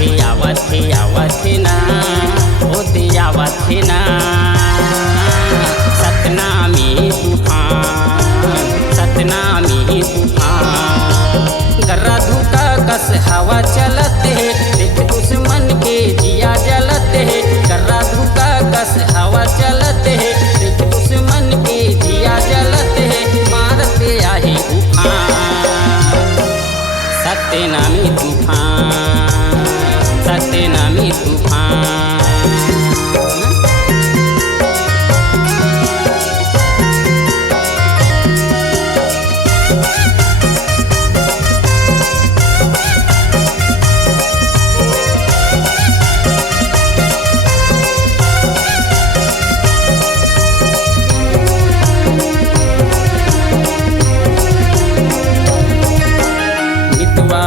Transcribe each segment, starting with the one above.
आवथी ना होती आवथी ना सतनामी तूफान गर्रा धूका कस हवा चलते है देख दुश्मन के जिया जलते है गर्रा धूका कस हवा चलते है देख दुश्मन के जिया जलते है मारते आही तूफान सत्यनामी तूफान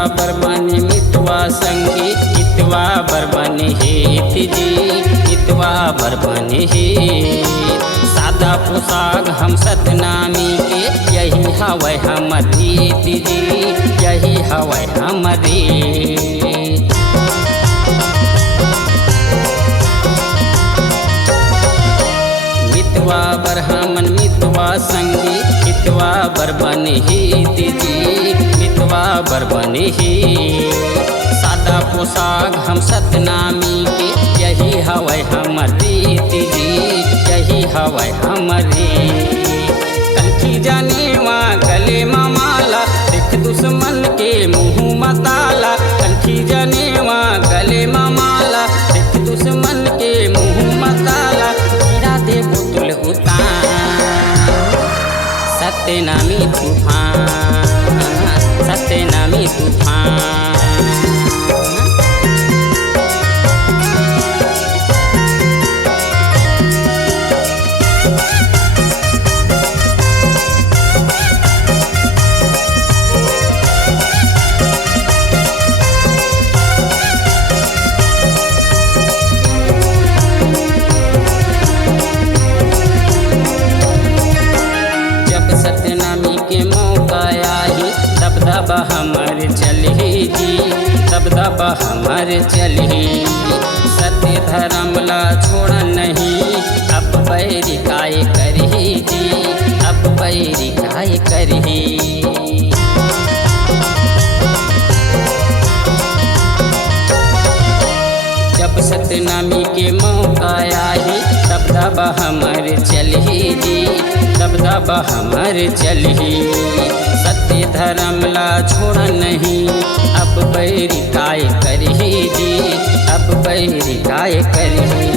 मितवा संगी इतवा बरबन हेत जी इतवा बरबन हेत सादा पोशाक हम सतनामी के यही हवै हमर रीत जी यही हवै हमर रीत मितवा बरहमन मितवा संगी इतवा बरबन हेत जी मितवा बरबन हेत सादा पोशाक हम सतनामी के यही हवै हमर रीत जी यही हवै हमर रीत कंठी जाने वहाँ गले माला देख दुश्मन के मुँह मताला कंठी जाने वहाँ गले माला देख दुश्मन के मुँह मताला गिरा दे बोतल उतार सत्यनामी तूफान सत्यनामी के मौका आई दबदबा हमर चलही जी दबदबा हमर चलही सत्य धर्म ला छोड़ नहीं अब बैरी काय करही जी अब बैरी काय करही जब सतनामी के मौका आई दबदबा हमर चलही जी दबदबा हमर चलही सत्य धर्म ला छोड़ नहीं अब बैरी काय करही जी अब बैरी काय करही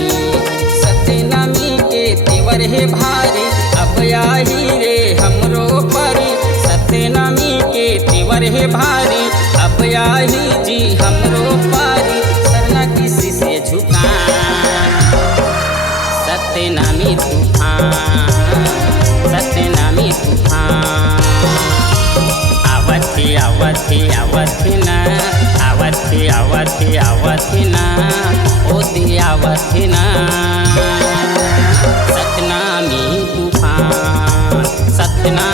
सत्यनामी के तेवर है भारी अब आही रे हमरो परी सत्यनामी के तेवर है भारी अब आही जी हमरो पारी सरना किसी से झुका सत्यनामी तूफान आवथी ना होती आवथी ना सतनामी तूफान सतना